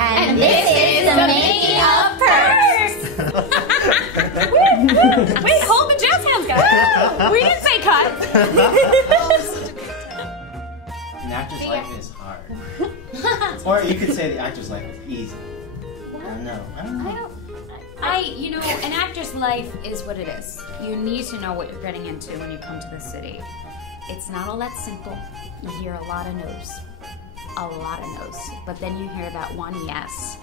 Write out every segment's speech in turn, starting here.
And this is the making of Perks. Wait, hold the jazz hands, guys. We didn't say cut. An actor's life is hard. Or you could say the actor's life is easy. I don't know. You know, an actor's life is what it is. You need to know what you're getting into when you come to the city. It's not all that simple. You hear a lot of no's. A lot of no's. But then you hear that one yes,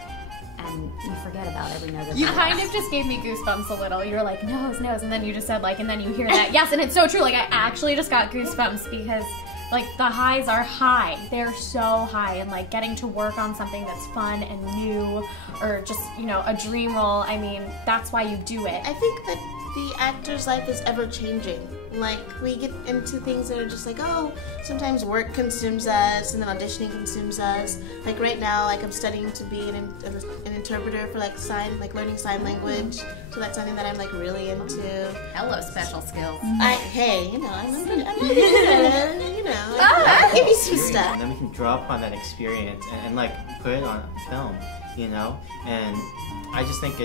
and you forget about every no that You kind of just gave me goosebumps a little. You were like, no's, and then you just said like, and then you hear that yes, and it's so true. Like, I actually just got goosebumps because like the highs are high. They're so high, and like getting to work on something that's fun and new, or just, you know, a dream role. I mean, that's why you do it. I think that the actor's life is ever changing. Like, we get into things that are just like, oh, sometimes work consumes us, and then auditioning consumes us. Like right now, like I'm studying to be an interpreter for like learning sign language. So that's something that I'm like really into. Hello, special skills. Hey, you know, I'm you know, I'll give you some stuff. And then we can draw upon that experience and like put it on film, you know? And I just think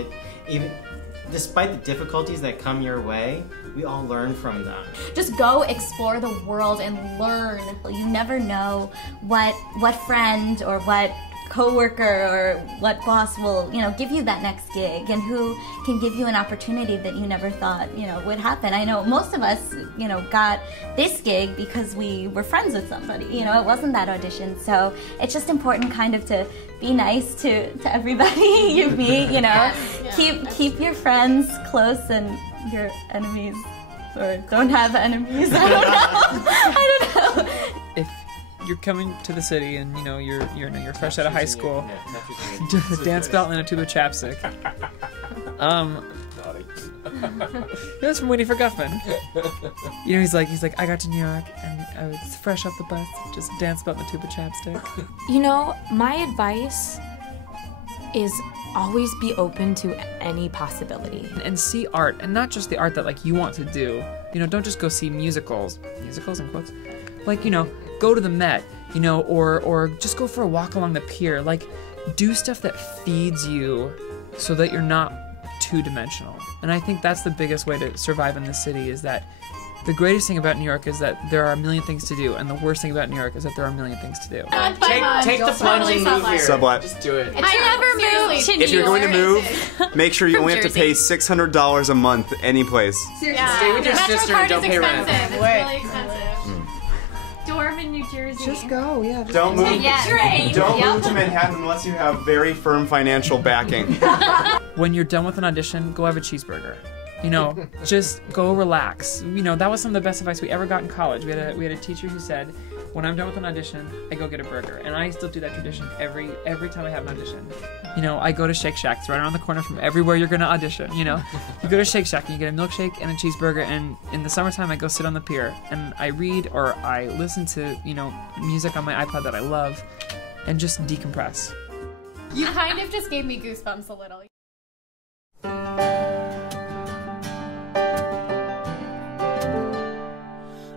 even despite the difficulties that come your way, we all learn from them. Just go explore the world and learn. You never know what friend or what coworker or what boss will, you know, give you that next gig, and who can give you an opportunity that you never thought, you know, would happen. I know most of us, you know, got this gig because we were friends with somebody, you know, it wasn't that audition. So it's just important kind of to be nice to everybody you meet, you know. Keep your friends close and your enemies, or don't have enemies. I don't know. If you're coming to the city and you know you're fresh out of high school, dance belt and a tube of chapstick. That's from Winnie for Guffman. You know, he's like, I got to New York and I was fresh off the bus, just dance belt and a tube of chapstick. You know, my advice is always be open to any possibility. And see art, and not just the art that like you want to do. You know, don't just go see musicals in quotes. Like, you know, go to the Met, you know, or just go for a walk along the pier. Like, do stuff that feeds you so that you're not two-dimensional. And I think that's the biggest way to survive in the city, is that the greatest thing about New York is that there are a million things to do, and the worst thing about New York is that there are a million things to do. Take the plunge and move here. Sublet. Just do it. I never moved to New York. If you're going to move, make sure you only have to pay $600 a month any place. Seriously. Stay with your sister and don't pay rent. It's really expensive. Dorm in New Jersey. Just go, yeah. Don't move. Don't move to Manhattan unless you have very firm financial backing. When you're done with an audition, go have a cheeseburger. You know, just go relax. You know, that was some of the best advice we ever got in college. We had a teacher who said, when I'm done with an audition, I go get a burger. And I still do that tradition every time I have an audition. You know, I go to Shake Shack. It's right around the corner from everywhere you're gonna audition, you know. You go to Shake Shack and you get a milkshake and a cheeseburger, and in the summertime I go sit on the pier and I read or I listen to, you know, music on my iPod that I love and just decompress. You kind of just gave me goosebumps a little.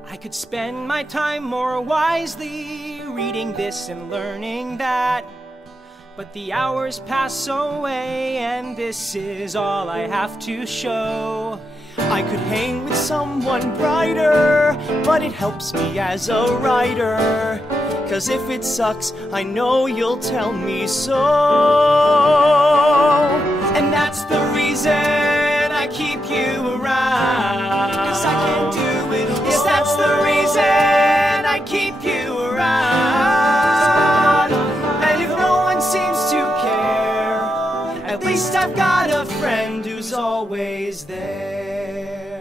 I could spend my time more wisely, reading this and learning that. But the hours pass away and this is all I have to show. I could hang with someone brighter, but it helps me as a writer. 'Cause if it sucks, I know you'll tell me so. And that's the reason I keep you around. 'Cause I can't do it alone. Yes, that's the reason I keep you around. And if no one seems to care, at least I've got a friend who's always there.